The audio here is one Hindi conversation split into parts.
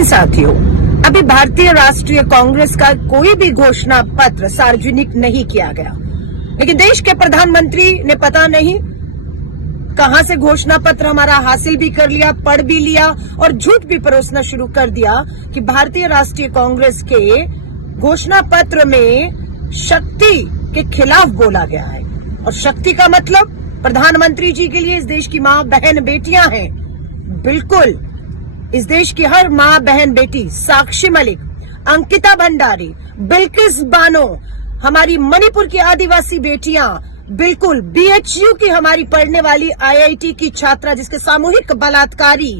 इन साथियों, अभी भारतीय राष्ट्रीय कांग्रेस का कोई भी घोषणा पत्र सार्वजनिक नहीं किया गया, लेकिन देश के प्रधानमंत्री ने पता नहीं कहां से घोषणा पत्र हमारा हासिल भी कर लिया, पढ़ भी लिया और झूठ भी परोसना शुरू कर दिया कि भारतीय राष्ट्रीय कांग्रेस के घोषणा पत्र में शक्ति के खिलाफ बोला गया है। और शक्ति का मतलब प्रधानमंत्री जी के लिए इस देश की मां बहन बेटियां हैं। बिल्कुल, इस देश की हर मां बहन बेटी, साक्षी मलिक, अंकिता भंडारी, बिल्किस बानो, हमारी मणिपुर की आदिवासी बेटियां, बिल्कुल बीएचयू की हमारी पढ़ने वाली आईआईटी की छात्रा जिसके सामूहिक बलात्कारी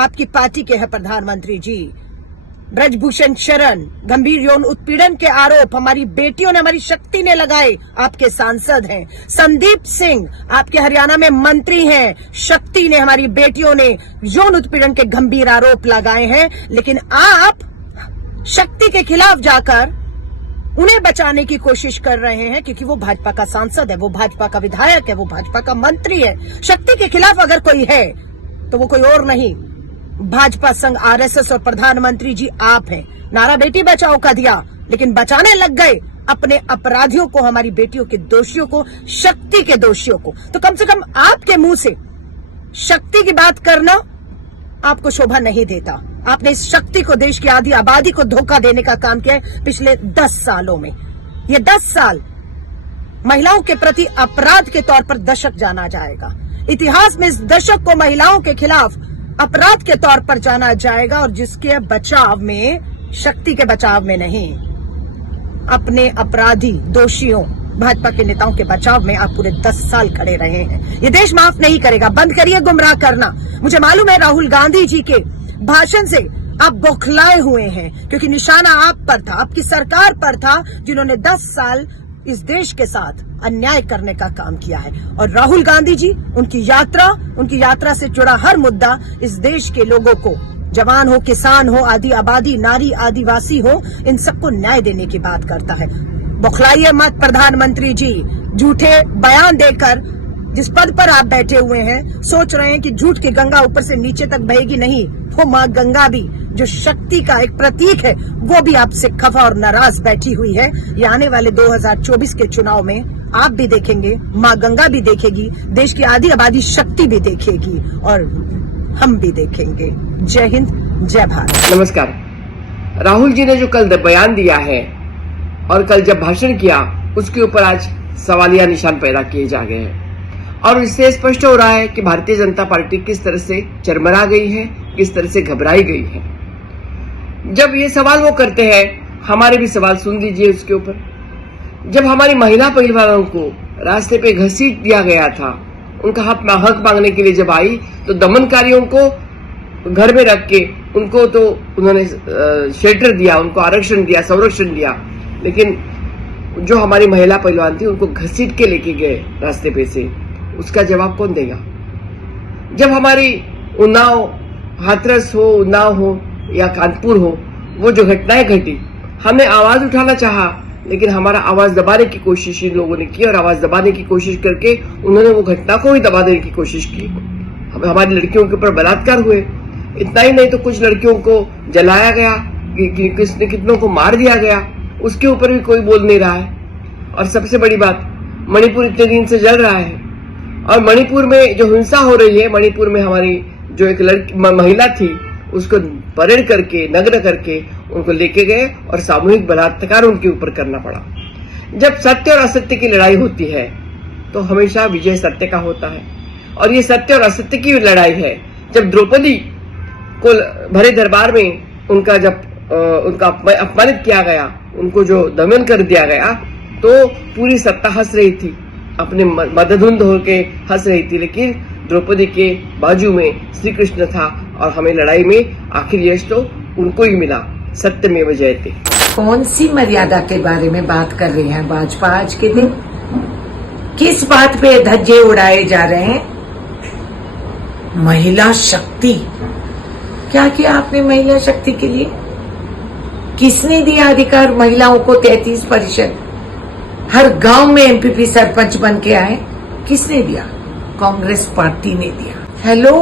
आपकी पार्टी के हैं प्रधानमंत्री जी, ब्रजभूषण शरण, गंभीर यौन उत्पीड़न के आरोप हमारी बेटियों ने, हमारी शक्ति ने लगाए, आपके सांसद हैं। संदीप सिंह आपके हरियाणा में मंत्री हैं, शक्ति ने, हमारी बेटियों ने यौन उत्पीड़न के गंभीर आरोप लगाए हैं। लेकिन आप शक्ति के खिलाफ जाकर उन्हें बचाने की कोशिश कर रहे हैं क्योंकि वो भाजपा का सांसद है, वो भाजपा का विधायक है, वो भाजपा का मंत्री है। शक्ति के खिलाफ अगर कोई है तो वो कोई और नहीं, भाजपा संघ, आरएसएस और प्रधानमंत्री जी आप हैं। नारा बेटी बचाओ का दिया, लेकिन बचाने लग गए अपने अपराधियों को, हमारी बेटियों के दोषियों को, शक्ति के दोषियों को। तो कम से कम आपके मुंह से शक्ति की बात करना आपको शोभा नहीं देता। आपने इस शक्ति को, देश की आधी आबादी को धोखा देने का काम किया है पिछले 10 सालों में। ये 10 साल महिलाओं के प्रति अपराध के तौर पर दशक जाना जाएगा। इतिहास में इस दशक को महिलाओं के खिलाफ अपराध के तौर पर जाना जाएगा, और जिसके बचाव में, शक्ति के बचाव में नहीं, अपने अपराधी दोषियों, भाजपा के नेताओं के बचाव में आप पूरे 10 साल खड़े रहे हैं। ये देश माफ नहीं करेगा। बंद करिए गुमराह करना। मुझे मालूम है राहुल गांधी जी के भाषण से आप बौखलाए हुए हैं, क्योंकि निशाना आप पर था, आपकी सरकार पर था, जिन्होंने 10 साल इस देश के साथ अन्याय करने का काम किया है। और राहुल गांधी जी, उनकी यात्रा से जुड़ा हर मुद्दा इस देश के लोगों को, जवान हो, किसान हो, आदि आबादी, नारी, आदिवासी हो, इन सबको न्याय देने की बात करता है। बौखलाइए मत प्रधानमंत्री जी। झूठे बयान देकर जिस पद पर आप बैठे हुए हैं, सोच रहे हैं कि झूठ की गंगा ऊपर से नीचे तक बहेगी। नहीं, वो मां गंगा भी, जो शक्ति का एक प्रतीक है, वो भी आपसे खफा और नाराज बैठी हुई है। ये आने वाले 2024 के चुनाव में आप भी देखेंगे, मां गंगा भी देखेगी, देश की आधी आबादी शक्ति भी देखेगी, और हम भी देखेंगे। जय हिंद, जय भारत। नमस्कार। राहुल जी ने जो कल बयान दिया है और कल जब भाषण किया, उसके ऊपर आज सवालिया निशान पैदा किए जा गए हैं, और इससे स्पष्ट हो रहा है कि भारतीय जनता पार्टी किस तरह से चरमरा गई है, किस तरह से घबराई गई है। जब ये सवाल वो करते हैं, हमारे भी सवाल सुन लीजिए इसके ऊपर। जब हमारी महिला पहलवानों को रास्ते पे घसीट दिया गया था, उनका हक मांगने के लिए जब आई, तो दमनकारियों को घर में रख के उनको तो उन्होंने शेल्टर दिया, उनको आरक्षण दिया, संरक्षण दिया, लेकिन जो हमारी महिला पहलवान थी उनको घसीट के लेके गए रास्ते पे से, उसका जवाब कौन देगा? जब हमारी उन्नाव, हाथरस हो, उन्नाव हो या कानपुर हो, वो जो घटनाएं घटी, हमने आवाज उठाना चाहा, लेकिन हमारा आवाज दबाने की कोशिश इन लोगों ने की, और आवाज दबाने की कोशिश करके उन्होंने वो घटना को ही दबा देने की कोशिश की। हमारी लड़कियों के ऊपर बलात्कार हुए। इतना ही नहीं तो कुछ लड़कियों को जलाया गया, किसने कितनों को मार दिया गया, उसके ऊपर भी कोई बोल नहीं रहा है। और सबसे बड़ी बात, मणिपुर इतने दिन से जल रहा है, और मणिपुर में जो हिंसा हो रही है, मणिपुर में हमारी जो एक महिला थी, उसको परेड करके, नग्न करके उनको लेके गए और सामूहिक बलात्कार उनके ऊपर करना पड़ा। जब सत्य और असत्य की लड़ाई होती है तो हमेशा विजय सत्य का होता है, और ये सत्य और असत्य की लड़ाई है। जब द्रौपदी को भरे दरबार में उनका अपमानित किया गया, उनको जो दमन कर दिया गया, तो पूरी सत्ता हंस रही थी, अपने मदधुंध होके हंस रही थी, लेकिन द्रौपदी के बाजू में श्री कृष्ण था, और हमें लड़ाई में आखिर यश तो उनको ही मिला। सत्य में जयते। कौन सी मर्यादा के बारे में बात कर रही हैं भाजपा आज के दिन? किस बात पे धज्जे उड़ाए जा रहे हैं? महिला शक्ति, क्या किया आपने महिला शक्ति के लिए? किसने दिया अधिकार महिलाओं को? 33%। हर गांव में एमपीपी सरपंच बन के आए, किसने दिया? कांग्रेस पार्टी ने दिया। हेलो,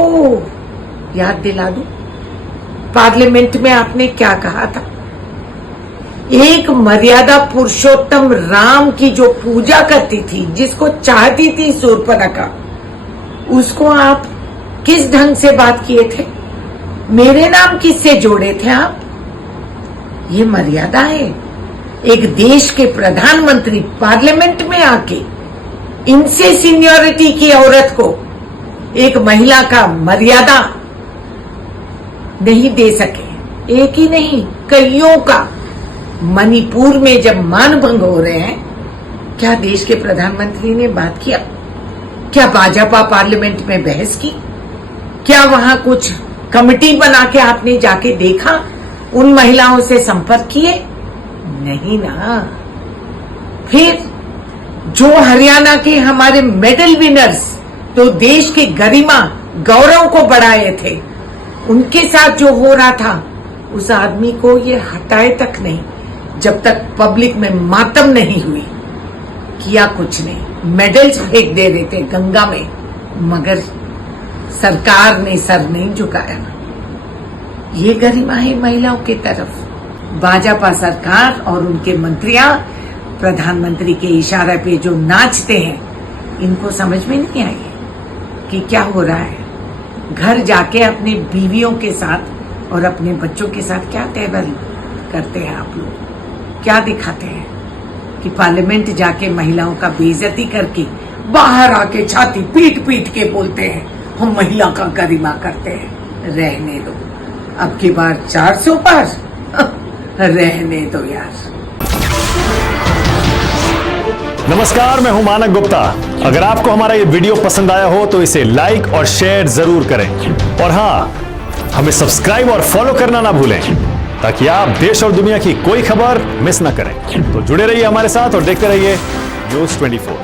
याद दिला दूं, पार्लियामेंट में आपने क्या कहा था? एक मर्यादा पुरुषोत्तम राम की जो पूजा करती थी, जिसको चाहती थी शूर्पणखा, उसको आप किस ढंग से बात किए थे? मेरे नाम किससे जोड़े थे आप? ये मर्यादा है। एक देश के प्रधानमंत्री पार्लियामेंट में आके इनसे सीनियरिटी की औरत को एक महिला का मर्यादा नहीं दे सके। एक ही नहीं, कईयों का। मणिपुर में जब मानभंग हो रहे हैं, क्या देश के प्रधानमंत्री ने बात किया? क्या भाजपा पार्लियामेंट में बहस की? क्या वहां कुछ कमेटी बना के आपने जाके देखा? उन महिलाओं से संपर्क किए? नहीं ना। फिर जो हरियाणा के हमारे मेडल विनर्स तो देश की गरिमा गौरव को बढ़ाए थे, उनके साथ जो हो रहा था, उस आदमी को ये हटाए तक नहीं, जब तक पब्लिक में मातम नहीं हुई। किया कुछ नहीं, मेडल्स फेंक दे रहे थे गंगा में, मगर सरकार ने सर नहीं झुकाया। ये गरिमा है महिलाओं की तरफ। भाजपा सरकार और उनके मंत्रियां प्रधानमंत्री के इशारे पे जो नाचते हैं, इनको समझ में नहीं आई कि क्या हो रहा है। घर जाके अपने बीवियों के साथ और अपने बच्चों के साथ क्या तेवर करते हैं आप लोग? क्या दिखाते हैं कि पार्लियामेंट जाके महिलाओं का बेइज्जती करके बाहर आके छाती पीट पीट के बोलते हैं हम महिला का गरिमा करते हैं। रहने दो, अब की बार 400 पार रहने दो यार। नमस्कार, मैं हूं मानक गुप्ता। अगर आपको हमारा ये वीडियो पसंद आया हो तो इसे लाइक और शेयर जरूर करें, और हाँ, हमें सब्सक्राइब और फॉलो करना ना भूलें, ताकि आप देश और दुनिया की कोई खबर मिस ना करें। तो जुड़े रहिए हमारे साथ और देखते रहिए न्यूज़ 24।